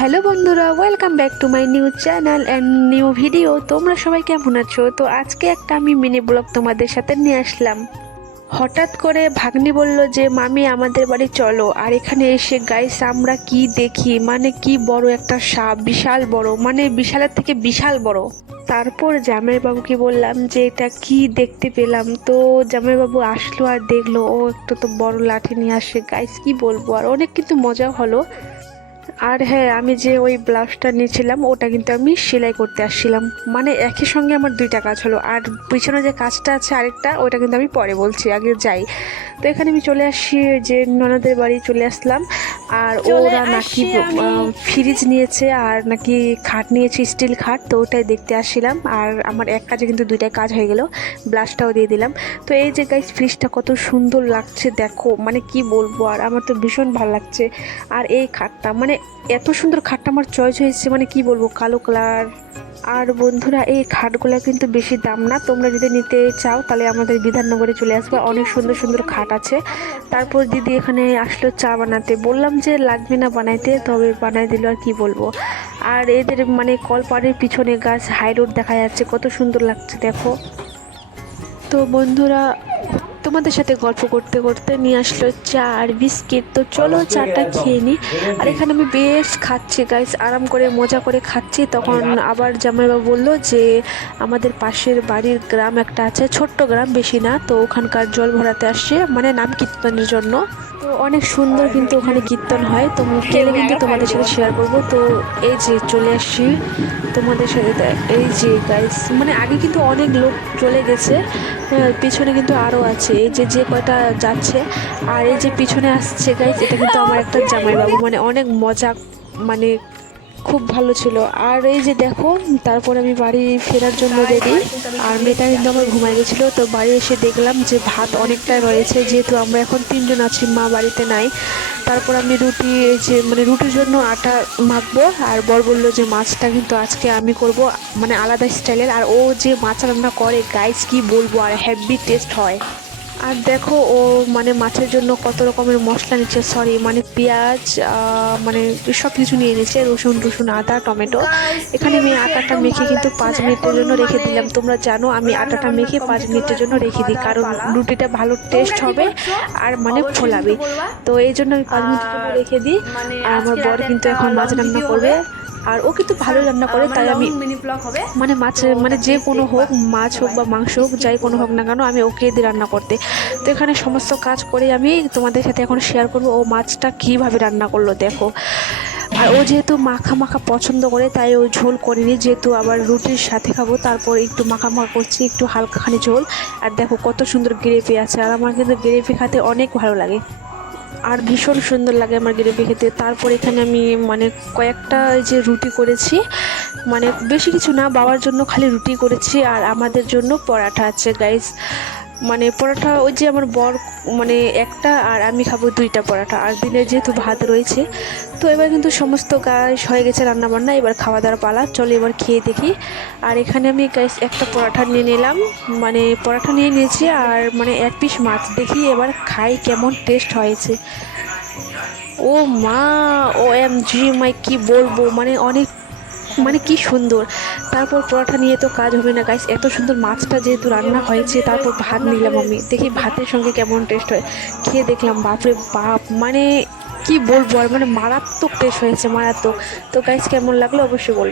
Hello বন্ধুরা, welcome back to my new channel and new video. তোমরা সবাই কেমন আছো? তো আজকে একটা আমি মিনি ব্লগ তোমাদের সাথে নিয়ে আসলাম। হঠাৎ করে ভাগ্নি বলল যে মামি আমাদের বাড়ি চলো। আর এখানে এসে গাইস আমরা কি দেখি, মানে কি বড় একটা সাপ, বিশাল বড়, মানে বিশালের থেকে বিশাল বড়। তারপর জামাইবাবুকে বললাম যে এটা কি দেখতে পেলাম। তো জামাইবাবু আসলো আর দেখলো, ও একটু তো বড় লাঠি নিয়ে আসে। গাইস কি বলবো, আর অনেক কিন্তু মজা হলো। আর হ্যাঁ, আমি যে ওই ব্লাউজটা নিয়েছিলাম ওটা কিন্তু আমি সেলাই করতে আসছিলাম, মানে একই সঙ্গে আমার দুইটা কাজ হলো। আর পিছনে যে কাজটা আছে আরেকটা, ওটা কিন্তু আমি পরে বলছি, আগে যাই। তো এখানে আমি চলে আসি, যে ননদের বাড়ি চলে আসলাম। আর ওরা নাকি ফ্রিজ নিয়েছে আর নাকি খাট নিয়েছে, স্টিল খাট। তো ওটাই দেখতে আসছিলাম। আর আমার এক কাজে কিন্তু দুইটাই কাজ হয়ে গেল, ব্লাউজটাও দিয়ে দিলাম। তো এই যে গাইস ফ্রিজটা কত সুন্দর লাগছে দেখো, মানে কি বলবো, আর আমার তো ভীষণ ভালো লাগছে। আর এই খাটটা, মানে এত সুন্দর খাটটা আমার চয়েস হয়েছে, মানে কি বলবো, কালো কালার। আর বন্ধুরা, এই খাটগুলো কিন্তু বেশি দাম না, তোমরা যদি নিতে চাও তাহলে আমাদের বিধাননগরে চলে আসবে, অনেক সুন্দর সুন্দর খাট আছে। তারপর দিদি এখানে আসলো চা বানাতে, বললাম যে লাগবে না বানাইতে, তবে বানাই দিল, আর কি বলবো। আর এদের মানে কলপাড়ের পিছনে গাছ, হাই রোড দেখা যাচ্ছে, কত সুন্দর লাগছে দেখো। তো বন্ধুরা, তোমাদের সাথে গল্প করতে করতে নিয়ে আসলো চা আর বিস্কিট। তো চলো চাটা খেয়ে নিই। আর এখানে আমি বেশ খাচ্ছি গাইস, আরাম করে মজা করে খাচ্ছি। তখন আবার জামাইবাবু বললো যে আমাদের পাশের বাড়ির গ্রাম একটা আছে, ছোট্ট গ্রাম, বেশি না, তো ওখানকার জল ভরাতে আসছে, মানে নাম কীর্তনের জন্য। তো অনেক সুন্দর কিন্তু ওখানে কীর্তন হয়, তো গেলে কিন্তু তোমাদের সাথে শেয়ার করব। তো এই যে চলে আসছি তোমাদের সাথে, এই যে গাইস, মানে আগে কিন্তু অনেক লোক চলে গেছে, পিছনে কিন্তু আরও আছে, এই যে যে কয়টা যাচ্ছে। আর এই যে পিছনে আসছে গাইস, এটা কিন্তু আমার একটা জামাইবাবু, মানে অনেক মজা, মানে খুব ভালো ছিল। আর এই যে দেখো, তারপর আমি বাড়ি ফেরার জন্য রেডি। আর মেয়েটা কিন্তু আমার ঘুমাই গেছিলো। তো বাড়ি এসে দেখলাম যে ভাত অনেকটাই রয়েছে, যেহেতু আমরা এখন 3 জন আছি, মা বাড়িতে নাই। তারপর আমি রুটি, এই যে মানে রুটির জন্য আটা মাখবো। আর বর বললো যে মাছটা কিন্তু আজকে আমি করব, মানে আলাদা স্টাইলের। আর ও যে মাছ রান্না করে গাইস, কি বলবো, আর হেভি টেস্ট হয়। আর দেখো ও মানে মাছের জন্য কত রকমের মশলা নিচ্ছে, সরি মানে পেঁয়াজ, মানে সব কিছু নিয়ে নিচ্ছে, রসুন টসুন, আদা, টমেটো। এখানে আমি আটাটা মেখে কিন্তু 5 মিনিটের জন্য রেখে দিলাম। তোমরা জানো আমি আটাটা মেখে 5 মিনিটের জন্য রেখে দিই, কারণ রুটিটা ভালো টেস্ট হবে আর মানে ফোলাবে। তো এই জন্য আমি 5 মিনিটের জন্য রেখে দিই। আর আমার বর কিন্তু এখন মাছ রান্না করবে, আর ও কিন্তু ভালো রান্না করে, তাই আমি মানে মাছের, মানে যে কোনো হোক, মাছ হোক বা মাংস হোক, যাই কোনো হোক না কেন, আমি ওকে দিই রান্না করতে। তো এখানে সমস্ত কাজ করে আমি তোমাদের সাথে এখন শেয়ার করবো ও মাছটা কীভাবে রান্না করলো দেখো। আর ও যেহেতু মাখা মাখা পছন্দ করে, তাই ও ঝোল করেনি, যেহেতু আবার রুটির সাথে খাবো, তারপর একটু মাখা মাখা করছি, একটু হালকাখানি ঝোল। আর দেখো কত সুন্দর গ্রেভি আছে, আর আমার কিন্তু গ্রেভি খেতে অনেক ভালো লাগে, আর ভীষণ সুন্দর লাগে আমার গ্রেভি খেতে। তারপর এখানে আমি মানে কয়েকটা যে রুটি করেছি, মানে বেশি কিছু না, বাবার জন্য খালি রুটি করেছি, আর আমাদের জন্য পরাঠা আছে গাইস। মানে পরাঠা ওই যে আমার বর মানে একটা, আর আমি খাবো 2টা পরাঠা, আর দিনে যেহেতু ভাত রয়েছে। তো এবার কিন্তু সমস্ত কাজ হয়ে গেছে, রান্না বান্না, এবার খাওয়া দাওয়ার পালা, চলো এবার খেয়ে দেখি। আর এখানে আমি গাইস একটা পরাঠা নিয়ে নিলাম, মানে পরাঠা নিয়ে নিয়েছি, আর মানে 1 পিস মাছ, দেখি এবার খাই কেমন টেস্ট হয়েছে। ও মা, ও এম জি মাই, কি বলবো, মানে অনেক, মানে কি সুন্দর। তারপর পরোটা নিয়ে তো কাজ হবে না গাইস, এত সুন্দর মাছটা যেহেতু রান্না হয়েছে, তারপর ভাত নিলাম আমি, দেখি ভাতের সঙ্গে কেমন টেস্ট হয়। খেয়ে দেখলাম, বাপরে বাপ, মানে কি বলবো, আর মানে মারাত্মক টেস্ট হয়েছে, মারাত্মক। তো গাইস কেমন লাগলো অবশ্যই বলবো।